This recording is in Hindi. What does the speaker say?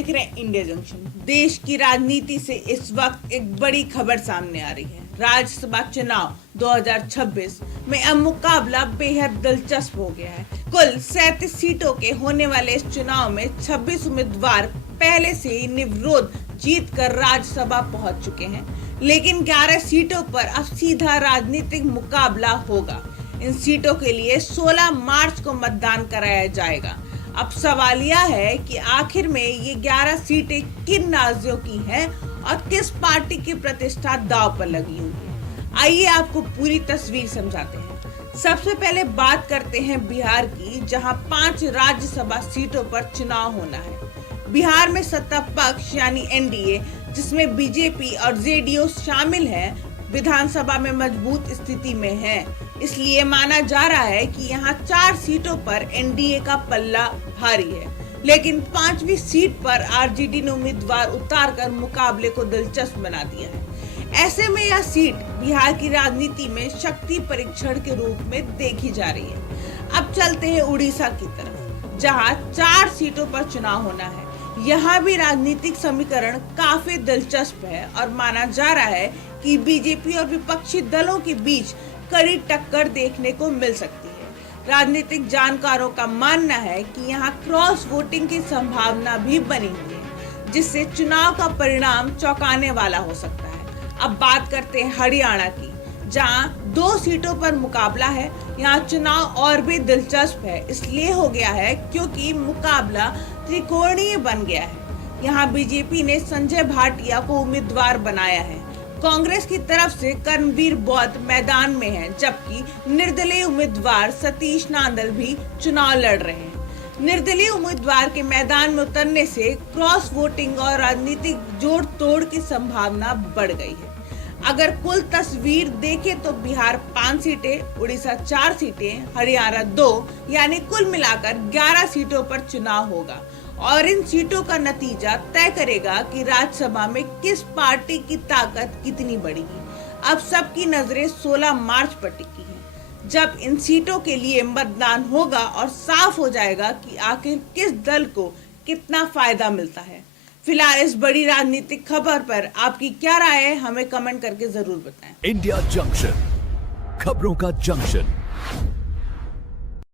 देख रहे हैं इंडिया जंक्शन। देश की राजनीति से इस वक्त एक बड़ी खबर सामने आ रही है। राज्यसभा चुनाव 2026 में अब मुकाबला बेहद दिलचस्प हो गया है। कुल 37 सीटों के होने वाले इस चुनाव में 26 उम्मीदवार पहले से ही निर्विरोध जीत कर राज्यसभा पहुंच चुके हैं, लेकिन 11 सीटों पर अब सीधा राजनीतिक मुकाबला होगा। इन सीटों के लिए 16 मार्च को मतदान कराया जाएगा। अब सवाल यह है कि आखिर में ये 11 सीटें किन राज्यों की हैं और किस पार्टी की प्रतिष्ठा दांव पर लगी हुई है। आइए आपको पूरी तस्वीर समझाते हैं। सबसे पहले बात करते हैं बिहार की, जहां 5 राज्यसभा सीटों पर चुनाव होना है। बिहार में सत्ता पक्ष यानी एनडीए, जिसमें बीजेपी और जेडीयू शामिल है, विधानसभा में मजबूत स्थिति में है। इसलिए माना जा रहा है कि यहाँ 4 सीटों पर एनडीए का पल्ला भारी है, लेकिन 5वीं सीट पर आरजेडी ने उम्मीदवार उतारकर मुकाबले को दिलचस्प बना दिया है। ऐसे में यह सीट बिहार की राजनीति में शक्ति परीक्षण के रूप में देखी जा रही है। अब चलते हैं उड़ीसा की तरफ, जहाँ 4 सीटों पर चुनाव होना है। यहाँ भी राजनीतिक समीकरण काफी दिलचस्प है और माना जा रहा है कि बीजेपी और विपक्षी दलों के बीच कड़ी टक्कर देखने को मिल सकती है। राजनीतिक जानकारों का मानना है कि यहाँ क्रॉस वोटिंग की संभावना भी बनी हुई है, जिससे चुनाव का परिणाम चौंकाने वाला हो सकता है। अब बात करते हैं हरियाणा की, जहाँ 2 सीटों पर मुकाबला है। यहाँ चुनाव और भी दिलचस्प है, इसलिए हो गया है क्योंकि मुकाबला त्रिकोणीय बन गया है। यहाँ बीजेपी ने संजय भाटिया को उम्मीदवार बनाया है। कांग्रेस की तरफ से कर्मवीर बौद्ध मैदान में है, जबकि निर्दलीय उम्मीदवार सतीश नांदल भी चुनाव लड़ रहे हैं। निर्दलीय उम्मीदवार के मैदान में उतरने से क्रॉस वोटिंग और राजनीतिक जोड़ तोड़ की संभावना बढ़ गई है। अगर कुल तस्वीर देखें तो बिहार 5 सीटें, उड़ीसा 4 सीटें, हरियाणा 2, यानी कुल मिलाकर 11 सीटों पर चुनाव होगा और इन सीटों का नतीजा तय करेगा कि राज्यसभा में किस पार्टी की ताकत कितनी बढ़ेगी। अब सबकी नजरें 16 मार्च पर टिकी हैं, जब इन सीटों के लिए मतदान होगा और साफ हो जाएगा कि आखिर किस दल को कितना फायदा मिलता है। फिलहाल इस बड़ी राजनीतिक खबर पर आपकी क्या राय है, हमें कमेंट करके जरूर बताएं। इंडिया जंक्शन, खबरों का जंक्शन।